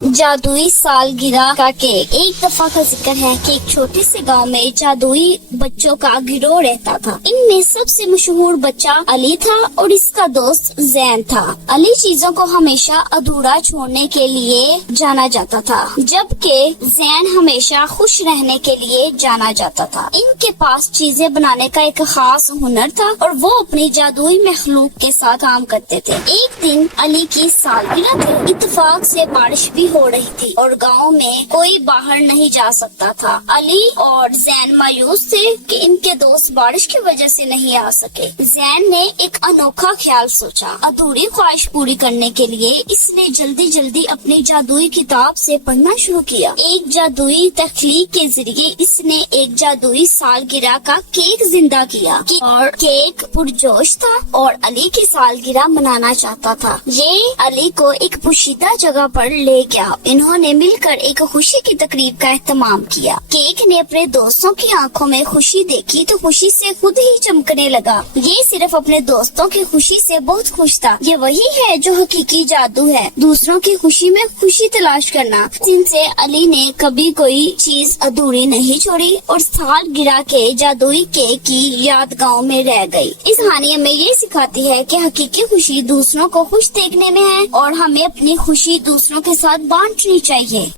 जादुई सालगिरह का केक। एक दफा का जिक्र है कि एक छोटे से गांव में जादुई बच्चों का गिरोह रहता था। इनमें सबसे मशहूर बच्चा अली था और इसका दोस्त जैन था। अली चीजों को हमेशा अधूरा छोड़ने के लिए जाना जाता था, जबकि जैन हमेशा खुश रहने के लिए जाना जाता था। इनके पास चीजें बनाने का एक खास हुनर था और वो अपनी जादुई मखलूक के साथ काम करते थे। एक दिन अली की सालगिरह थी। इत्तेफाक से बारिश भी हो रही थी और गांव में कोई बाहर नहीं जा सकता था। अली और जैन मायूस थे कि इनके दोस्त बारिश की वजह से नहीं आ सके। जैन ने एक अनोखा ख्याल सोचा। अधूरी ख्वाहिश पूरी करने के लिए इसने जल्दी जल्दी अपनी जादुई किताब से पढ़ना शुरू किया। एक जादुई तख्लीक के जरिए इसने एक जादुई सालगिरह का केक जिंदा किया और केक पुरजोश था और अली की सालगिरह मनाना चाहता था। ये अली को एक पोशीदा जगह पर ले गया। इन्होंने मिलकर एक खुशी की तकरीब का एहतमाम किया। केक ने अपने दोस्तों की आंखों में खुशी देखी तो खुशी से खुद ही चमकने लगा। ये सिर्फ अपने दोस्तों की खुशी से बहुत खुश था। ये वही है जो हकीकी जादू है, दूसरों की खुशी में खुशी तलाश करना। जिनसे अली ने कभी कोई चीज अधूरी नहीं छोड़ी और सालगिरह के जादुई केक की याद गाँव में रह गई। इस कहानी में ये सिखाती है कि हकीकी खुशी दूसरों को खुश देखने में है और हमें अपनी खुशी दूसरों के साथ बांटनी चाहिए।